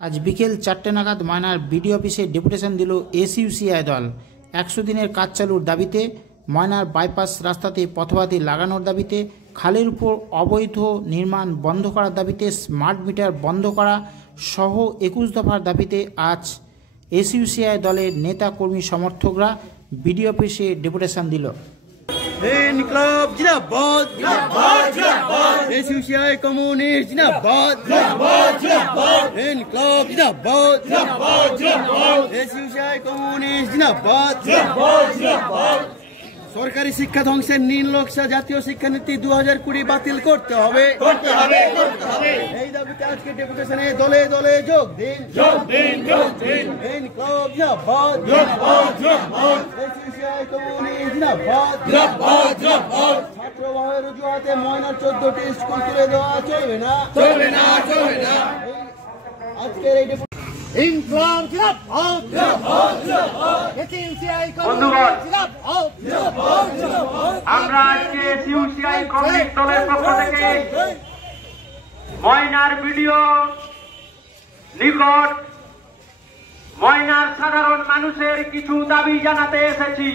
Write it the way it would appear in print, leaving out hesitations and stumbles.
আজ বিকেল 4টে নাগাদ ময়নার বিডিও অফিসে ডেপুটেশন দিল এসইউসিআই দল। 100 দিনের কাজ চালুর দাবিতে, ময়নার বাইপাস রাস্তাতে পথবাতি লাগানোর দাবিতে, খালের উপর অবৈধ নির্মাণ বন্ধ করার দাবিতে, স্মার্ট মিটার বন্ধ করা সহ 21 দফার দাবিতে আজ এসইউসিআই দলের নেতা কর্মী সমর্থকরা বিডিও অফিসে ডেপুটেশন দিল। ইনকলাব জিন্দাবাদ, জিন্দাবাদ, জিন্দাবাদ। এসইউসিআই কমিউনিস্ট জিন্দাবাদ, জিন্দাবাদ, জিন্দাবাদ। ইনকলাব জিন্দাবাদ, জিন্দাবাদ, জিন্দাবাদ। এসইউসিআই কমিউনিস্ট জিন্দাবাদ, জিন্দাবাদ, জিন্দাবাদ। সরকারি শিক্ষা ধ্বংসের নীল নকশা জাতীয় শিক্ষানীতি 2020 বাতিল করতে হবে, করতে হবে, করতে হবে। এই দাবিতে আজকে ডেপুটেশনে দলে দলে যোগ দিন, যোগ দিন, যোগ দিন। ইনকলাব জিন্দাবাদ, জিন্দাবাদ, জিন্দাবাদ। এসইউসিআই কমিউনিস্ট জিন্দাবাদ, জিন্দাবাদ, জিন্দাবাদ। ছাত্র ভাইয়ের অজুহাতে ময়নার 14টি স্কুল তুলে দেওয়া চলবে না, চলবে না, চলবে না। আজকের এই ইনকলাব জিন্দাবাদ, জিন্দাবাদ, জিন্দাবাদ। এসইউসিআই কমিউনিস্ট জিন্দাবাদ, জিন্দাবাদ, জিন্দাবাদ। আমরা আজকে এসইউসিআই কমিউনিস্ট দলের পক্ষ থেকে ময়নার বিডিও নিকট ময়নার সাধারণ মানুষের কিছু দাবি জানাতে এসেছি।